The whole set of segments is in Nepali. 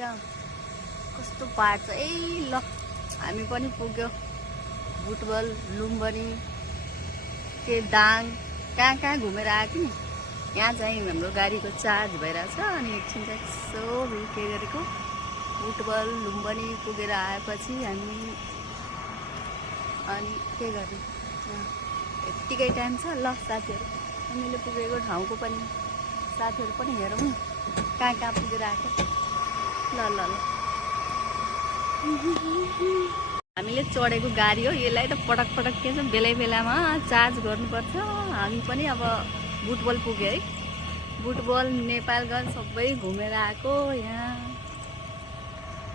त्यहाँ कस्तो पाहाड छ। ए ल हामी पनि पुग्यो बुटवल, लुम्बनी, के दाङ, कहाँ कहाँ घुमेर आएको नि। यहाँ चाहिँ हाम्रो गाडीको चार्ज भइरहेछ अनि एकछिन चाहिँ यसो के गरेको बुटवल, लुम्बनी पुगेर आएपछि हामी अनि के गर्ने यत्तिकै टाइम छ। ल साथीहरू हामीले पुगेको ठाउँको पनि साथीहरू पनि हेरौँ कहाँ कहाँ पुगेर आएको। ल ल ल हामीले चढेको गाडी हो यसलाई त पटक पटक के छ बेलै बेलामा चार्ज गर्नुपर्छ। हामी पनि अब बुटवल पुग्यो है। बुटवल, नेपालगञ्ज सबै घुमेर आएको यहाँ।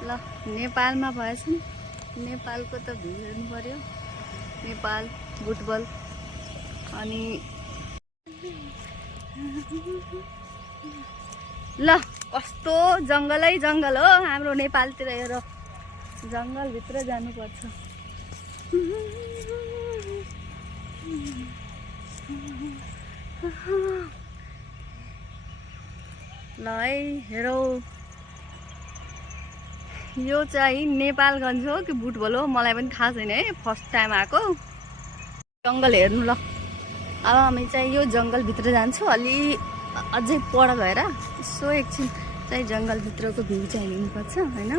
ल नेपालमा भएछ नेपालको त भिउ हेर्नु पर्यो। नेपाल बुटवल अनि ल कस्तो जङ्गलै जङ्गल हो हाम्रो नेपालतिर। हेर जङ्गलभित्र जानुपर्छ। ल है हेरौ यो चाहिँ नेपालगञ्ज हो कि बुटवल हो मलाई पनि थाहा छैन है, फर्स्ट टाइम आएको। जङ्गल हेर्नु ल। अब हामी चाहिँ यो जङ्गलभित्र जान्छौँ अलि अझै पर भएर यसो एकछिन चाहिँ जङ्गलभित्रको भ्यू चाहिँ हेर्नुपर्छ होइन।